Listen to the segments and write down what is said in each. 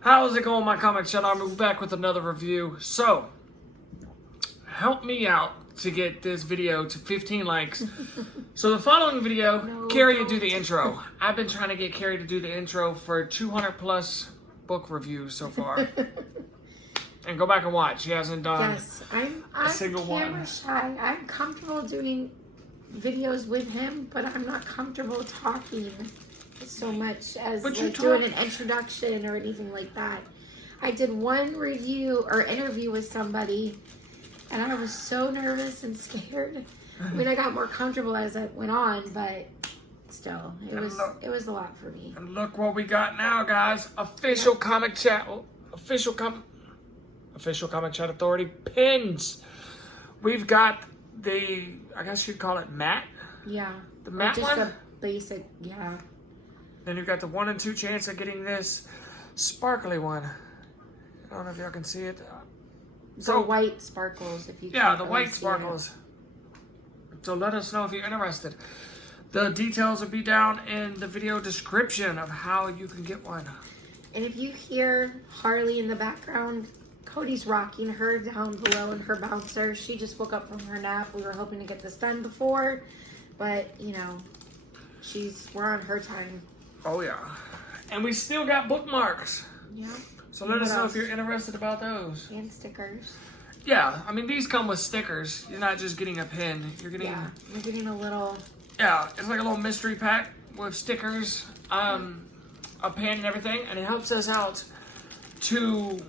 How's it going, my comic channel? I'm back with another review. So, help me out to get this video to 15 likes. So the following video, Carrie will do the intro. I've been trying to get Carrie to do the intro for 200 plus book reviews so far. And go back and watch. She hasn't done a single one. Shy. I'm comfortable doing videos with him, but I'm not comfortable talking so much as like doing an introduction or anything like that. I did one review or interview with somebody, and I was so nervous and scared. I mean, I got more comfortable as it went on, but still, it was a lot for me. And look what we got now, guys! Official comic chat, official Comicchatauthority pins. We've got the, I guess you'd call it matte. Yeah. The matte just one. A basic, yeah. Then you've got the 1 in 2 chance of getting this sparkly one. I don't know if y'all can see it. So white sparkles, if you yeah, the white sparkles. So let us know if you're interested. The details will be down in the video description of how you can get one. And if you hear Harley in the background, Cody's rocking her down below in her bouncer. She just woke up from her nap. We were hoping to get this done before, but you know, we're on her time. Oh yeah. And we still got bookmarks. Yeah. So let us know if you're interested about those. And stickers. Yeah, I mean these come with stickers. You're not just getting a pin. You're getting you're getting a little. Yeah, it's like a little mystery pack with stickers, a pen and everything, and it helps us out to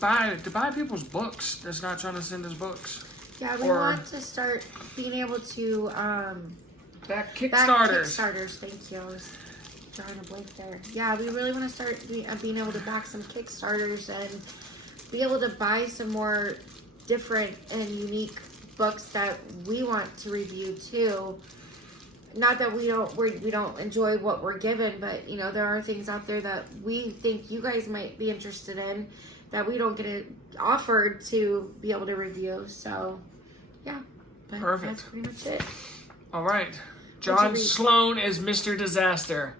buy people's books that's not trying to send us books. Yeah, we want to start being able to back Kickstarters. Thank you. I was drawing a blank there. Yeah, we really want to start being able to back some Kickstarters and be able to buy some more different and unique books that we want to review too. Not that we don't enjoy what we're given, but you know, there are things out there that we think you guys might be interested in that we don't get it offered to be able to review. So yeah, but perfect. That's pretty much it. All right, John Sloan is Mr. Disaster.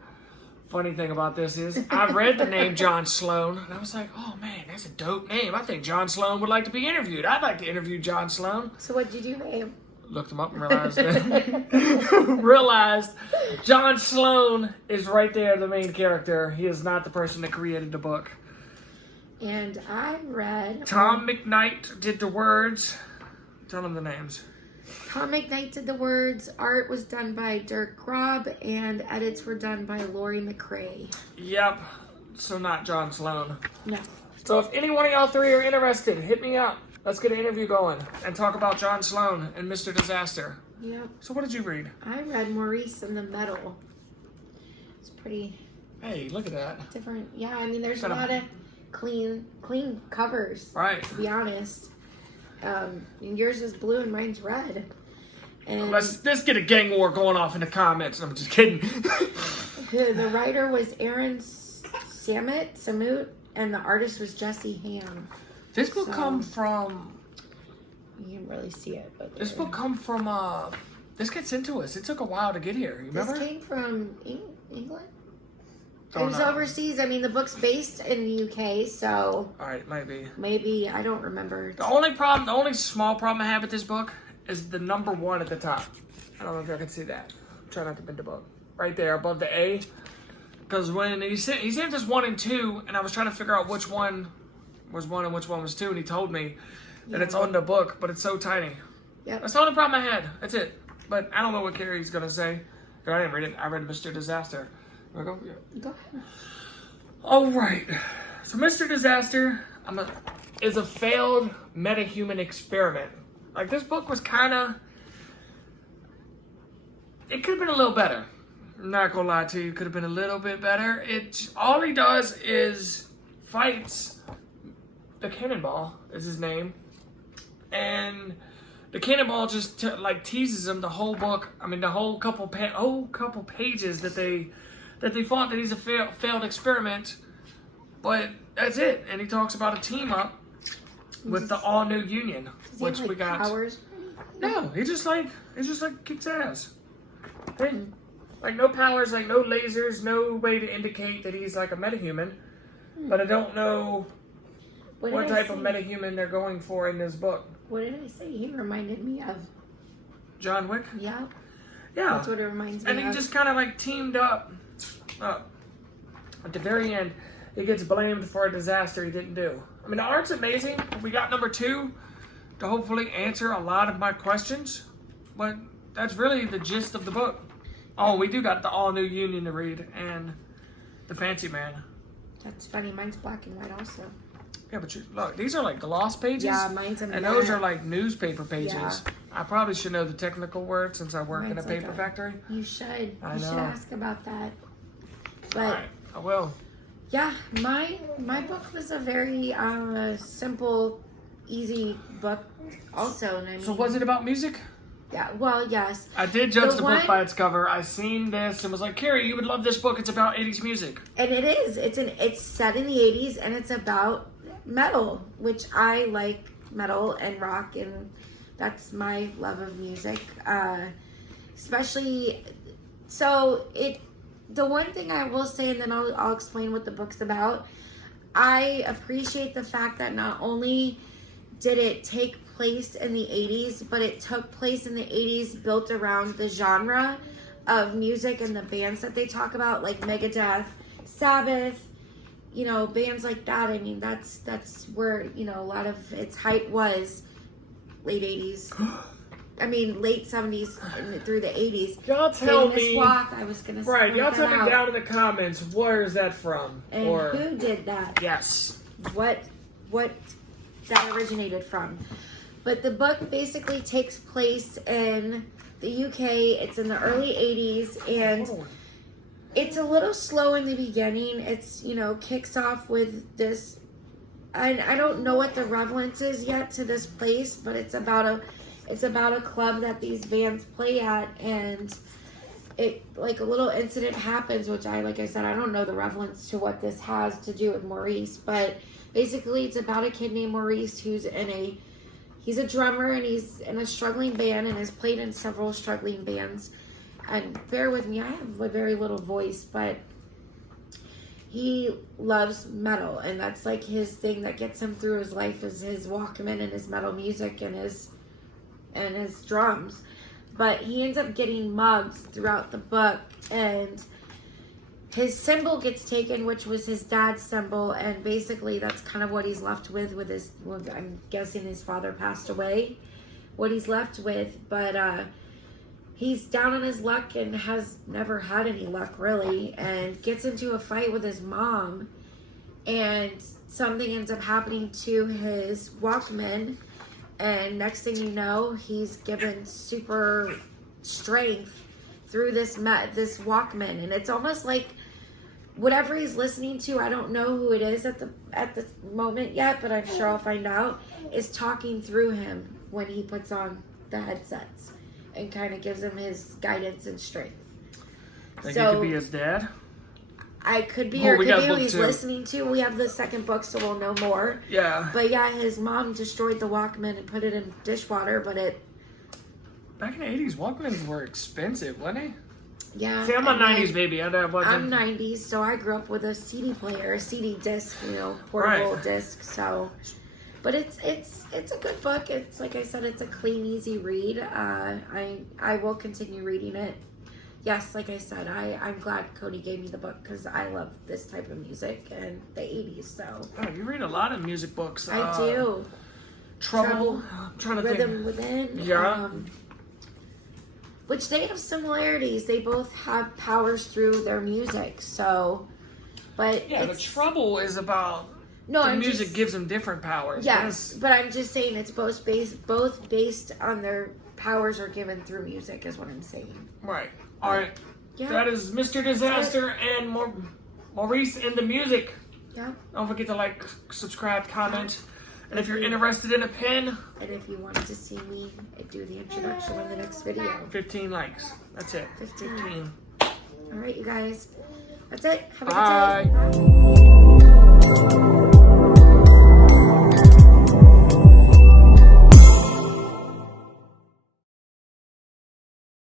Funny thing about this is I read the name John Sloan and I was like, oh man, that's a dope name. I think John Sloan would like to be interviewed. I'd like to interview John Sloan. So what did you do, Abe? Looked him up and realized John Sloan is right there, the main character. He is not the person that created the book. And I read... Tom McKnight did the words. Tell them the names. Tom McKnight did the words. Art was done by Dirk Grob, and edits were done by Lori McRae. Yep. So not John Sloan. No. So if any one of y'all three are interested, hit me up. Let's get an interview going and talk about John Sloan and Mr. Disaster. Yep. So what did you read? I read Maurice and the Metal. It's pretty... Hey, look at that. Different. Yeah, I mean, there's a lot of clean covers. Right. To be honest. And yours is blue and mine's red. And let's get a gang war going off in the comments. I'm just kidding. The writer was Aaron Samut, and the artist was Jesse Ham. This book come from... You can really see it, but... This book come from, this gets into us. It took a while to get here, you remember? This came from England? It was overseas. I mean, the book's based in the UK, so... Alright, maybe. Maybe, I don't remember. The only small problem I have with this book is the number 1 at the top. I don't know if y'all can see that. Try not to bend the book. Right there, above the A. Because when he sent us 1 and 2, and I was trying to figure out which one was 1 and which one was 2, and he told me that it's on the book, but it's so tiny. Yep. That's the only problem I had. That's it. But I don't know what Carrie's going to say. I didn't read it. I read Mr. Disaster. Go? Yeah. Go ahead. All right. So Mr. Disaster is a failed metahuman experiment. Like, this book was kind of... It could have been a little better. I'm not going to lie to you. It could have been a little bit better. All he does is fights the Cannonball, is his name. And the Cannonball just teases him the whole book. I mean, the whole couple pages that they thought that he's a failed experiment, but that's it. And he talks about a team up with the all new Union, which we got. Powers? No, he just kicks ass. Hey, like no powers, like no lasers, no way to indicate that he's like a metahuman. but I don't know what did I type of say? metahuman they're going for in this book. What did I say? He reminded me of. John Wick? Yeah. Yeah. That's what it reminds me And of. he just kind of like teamed up. At the very end, he gets blamed for a disaster he didn't do. I mean, the art's amazing. We got number 2 to hopefully answer a lot of my questions, but that's really the gist of the book. Oh, we do got the all-new Union to read and the Fancy Man. That's funny. Mine's black and white also. Yeah, but look, these are like gloss pages. Yeah, mine's a and those are like newspaper pages. Yeah. I probably should know the technical word since I work in a Mine's paper like factory. You should. I You should know. ask about that. But Alright, I will. yeah, my book was a very simple, easy book also. And I mean, So was it about music? Yeah, well, yes. I did judge the book one- by its cover. I seen this and was like, Carrie, you would love this book. It's about 80s music. And it is. It's set in the 80s and it's about metal, which I like metal and rock, and that's my love of music. Especially, so the one thing I will say, and then I'll explain what the book's about. I appreciate the fact that not only did it take place in the 80s, but it took place in the 80s built around the genre of music and the bands that they talk about, like Megadeth, Sabbath, you know, bands like that. I mean, that's where, you know, a lot of its hype was late 80s. I mean, late 70s and through the 80s. Y'all tell Famous me. Walk, I was going to Right, y'all tell me out. down in the comments, where is that from? And or who did that? yes. What that originated from. But the book basically takes place in the UK. It's in the early 80s, and it's a little slow in the beginning. It's, you know, kicks off with this, I don't know what the relevance is yet to this place, but it's about a club that these bands play at, and it, like, a little incident happens, which like I said, I don't know the relevance to what this has to do with Maurice, but basically it's about a kid named Maurice who's he's a drummer, and he's in a struggling band and has played in several struggling bands. And bear with me, I have a very little voice, but he loves metal, and that's like his thing that gets him through his life, is his Walkman and his metal music and his drums. But he ends up getting mugged throughout the book, and his symbol gets taken, which was his dad's symbol, and basically that's kind of what he's left with I'm guessing his father passed away, what he's left with. But he's down on his luck and has never had any luck, really, and gets into a fight with his mom, and something ends up happening to his Walkman, and next thing you know, he's given super strength through this Walkman, and it's almost like whatever he's listening to, I don't know who it is at the moment yet, but I'm sure I'll find out, is talking through him when he puts on the headsets and kind of gives him his guidance and strength. Think So it could be his dad? I could be, Oh, or we it got could be who book he's 2. listening to. We have the second book, so we'll know more. Yeah. But yeah, his mom destroyed the Walkman and put it in dishwater, but Back in the 80s, Walkmans were expensive, weren't they? yeah. See, I'm a and then 90s baby. I'm 90s, so I grew up with a CD player, a CD disc, you know, portable Right. disc. So, but it's a good book. It's, like I said, it's a clean, easy read. I will continue reading it. Yes, like I said, I'm glad Cody gave me the book because I love this type of music and the 80s. So Oh, you read a lot of music books. I do. Trouble. I'm trying to Rhythm think. Within. Yeah. Which they have similarities. They both have powers through their music. So, but Yeah, the Trouble is about the music gives them different powers. Yes, but I'm just saying it's both based on their powers are given through music, is what I'm saying. Right. All right. Yeah. That is Mr. Disaster and Maurice in the music. Yeah. Don't forget to like, subscribe, comment. And if you're interested in a pen, And if you wanted to see me do the introduction in the next video, 15. 15 likes. That's it. 15. All right, you guys. That's it. Have a good day. Bye. Bye.